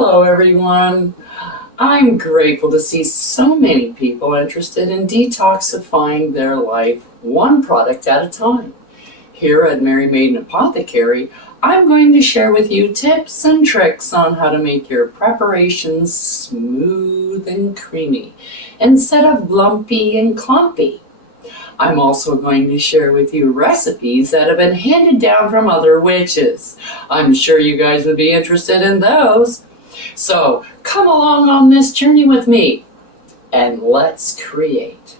Hello everyone. I'm grateful to see so many people interested in detoxifying their life one product at a time. Here at Mary Maiden Apothecary, I'm going to share with you tips and tricks on how to make your preparations smooth and creamy instead of lumpy and clumpy. I'm also going to share with you recipes that have been handed down from other witches. I'm sure you guys would be interested in those. So come along on this journey with me and let's create.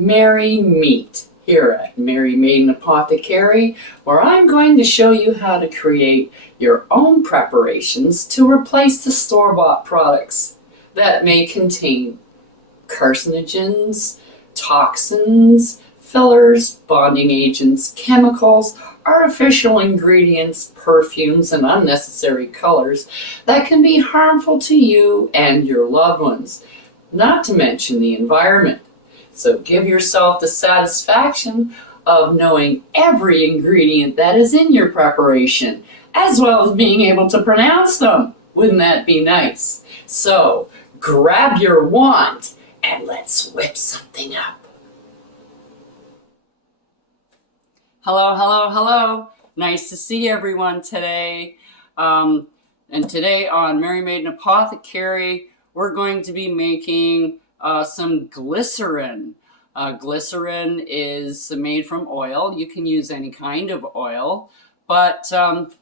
Merry Meet here at Mary Maiden Apothecary, where I'm going to show you how to create your own preparations to replace the store-bought products that may contain carcinogens, toxins, fillers, bonding agents, chemicals, artificial ingredients, perfumes, and unnecessary colors that can be harmful to you and your loved ones, not to mention the environment. So give yourself the satisfaction of knowing every ingredient that is in your preparation, as well as being able to pronounce them. Wouldn't that be nice? So grab your wand and let's whip something up. Hello, hello, hello. Nice to see everyone today. And today on Mary Maiden Apothecary, we're going to be making some glycerin. Glycerin is made from oil. You can use any kind of oil, but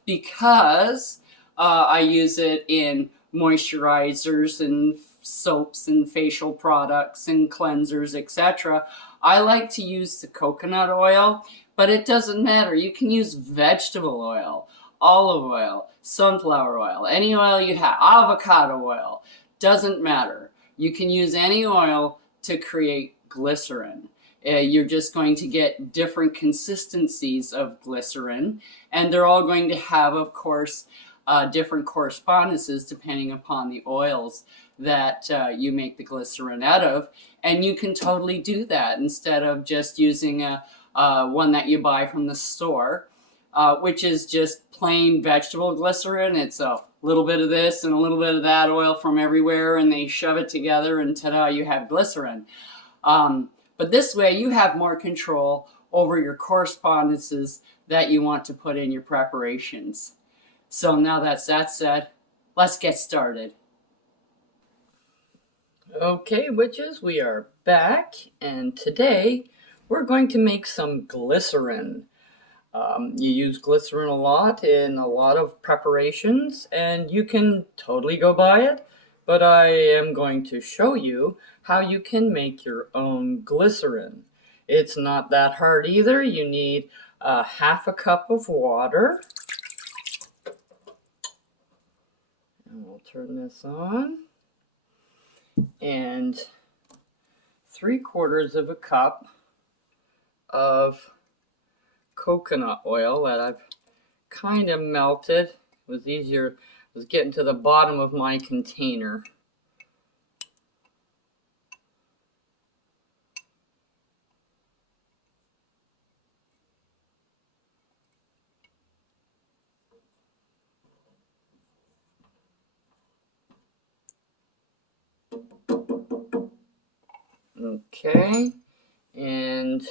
because I use it in moisturizers and soaps and facial products and cleansers, etc., I like to use the coconut oil, but it doesn't matter. You can use vegetable oil, olive oil, sunflower oil, any oil you have, avocado oil, doesn't matter. You can use any oil to create glycerin. You're just going to get different consistencies of glycerin, and they're all going to have, of course, different correspondences depending upon the oils that you make the glycerin out of. And you can totally do that instead of just using one that you buy from the store, which is just plain vegetable glycerin. It's a little bit of this and a little bit of that oil from everywhere, and they shove it together and ta-da, you have glycerin. But this way you have more control over your correspondences that you want to put in your preparations. So now that's that said, let's get started. Okay, witches, we are back, and today we're going to make some glycerin. You use glycerin a lot in a lot of preparations, and you can totally go buy it, but I am going to show you how you can make your own glycerin. It's not that hard either. You need half a cup of water. And we'll turn this on. And 3/4 of a cup of coconut oil that I've kind of melted. It was easier, it was getting to the bottom of my container. Okay, and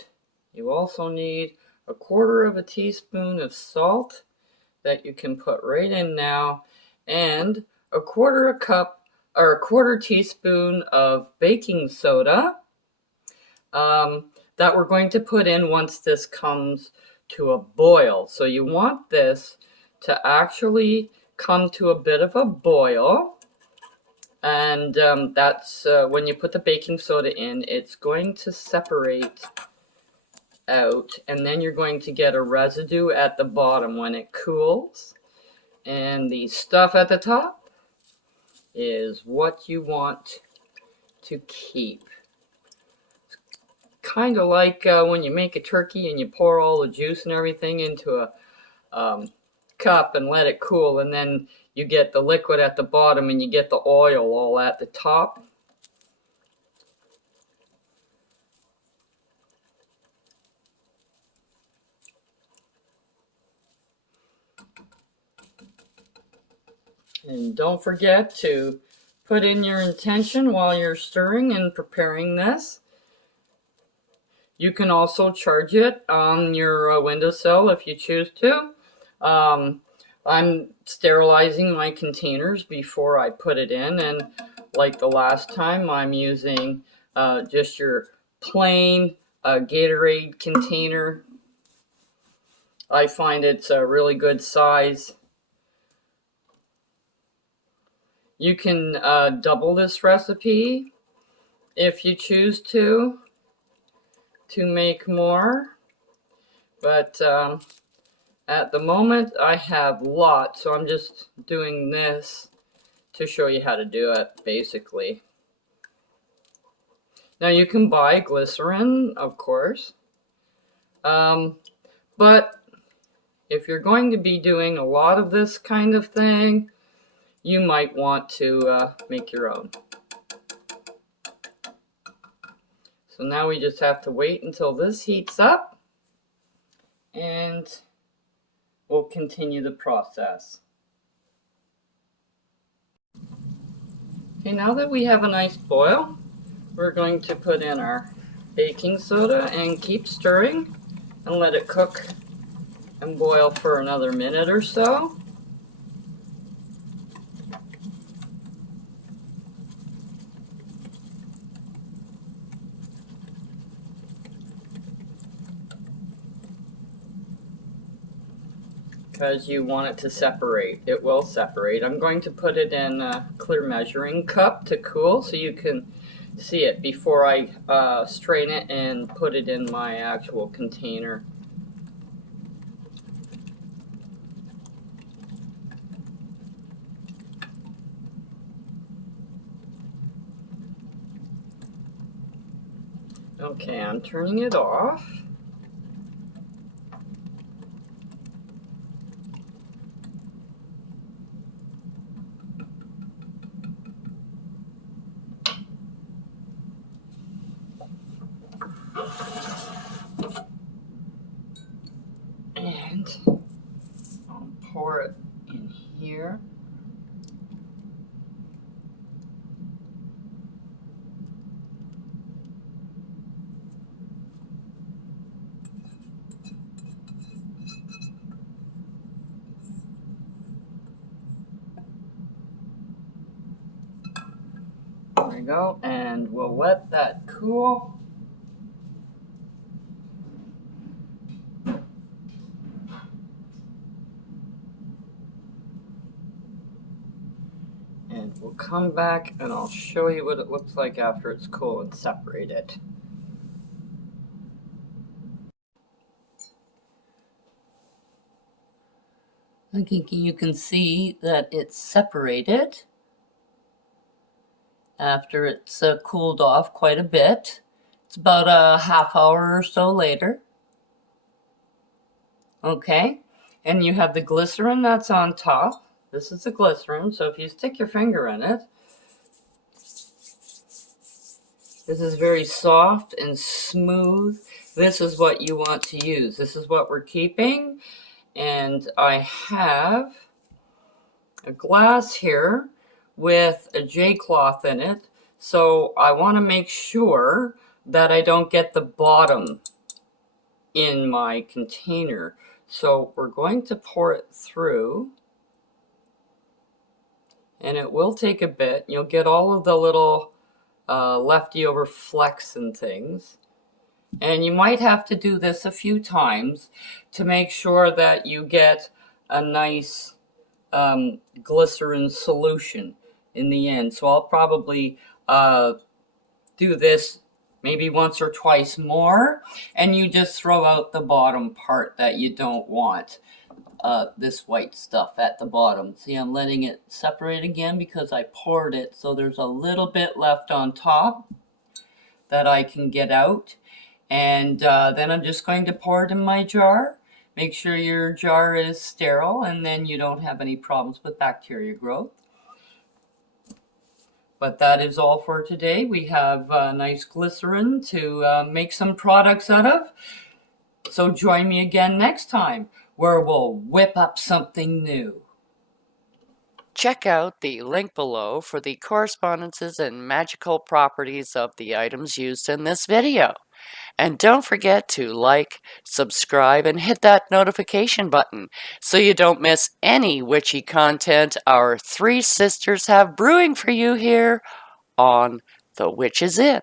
you also need 1/4 teaspoon of salt that you can put right in now, and 1/4 cup or 1/4 teaspoon of baking soda that we're going to put in once this comes to a boil. So you want this to actually come to a bit of a boil. And that's when you put the baking soda in, it's going to separate out, and then you're going to get a residue at the bottom when it cools. And the stuff at the top is what you want to keep. Kind of like when you make a turkey and you pour all the juice and everything into a cup and let it cool, and then you get the liquid at the bottom and you get the oil all at the top. And don't forget to put in your intention while you're stirring and preparing this. You can also charge it on your windowsill if you choose to. I'm sterilizing my containers before I put it in, and like the last time, I'm using just your plain Gatorade container. I find it's a really good size. You can double this recipe if you choose to make more, but at the moment I have lots, so I'm just doing this to show you how to do it, basically. Now you can buy glycerin, of course, but if you're going to be doing a lot of this kind of thing, you might want to make your own. So now we just have to wait until this heats up, and we'll continue the process. Okay, now that we have a nice boil, we're going to put in our baking soda and keep stirring and let it cook and boil for another minute or so. Because you want it to separate. It will separate. I'm going to put it in a clear measuring cup to cool so you can see it before I strain it and put it in my actual container. Okay, I'm turning it off. And I'll pour it in here. There we go, and we'll let that cool. And we'll come back and I'll show you what it looks like after it's cool and separated. I think you can see that it's separated after it's cooled off quite a bit. It's about a half hour or so later. Okay, and you have the glycerin that's on top. This is the glycerin, so if you stick your finger in it, this is very soft and smooth. This is what you want to use. This is what we're keeping. And I have a glass here with a J cloth in it. So I want to make sure that I don't get the bottom in my container. So we're going to pour it through. And it will take a bit. You'll get all of the little leftover flecks and things. And you might have to do this a few times to make sure that you get a nice glycerin solution in the end. So I'll probably do this maybe once or twice more, and you just throw out the bottom part that you don't want. This white stuff at the bottom. See, I'm letting it separate again because I poured it, so there's a little bit left on top that I can get out. And then I'm just going to pour it in my jar. Make sure your jar is sterile, and then you don't have any problems with bacteria growth. But that is all for today. We have nice glycerin to make some products out of. So join me again next time, where we'll whip up something new. Check out the link below for the correspondences and magical properties of the items used in this video. And don't forget to like, subscribe, and hit that notification button so you don't miss any witchy content our three sisters have brewing for you here on The Witch's Inn.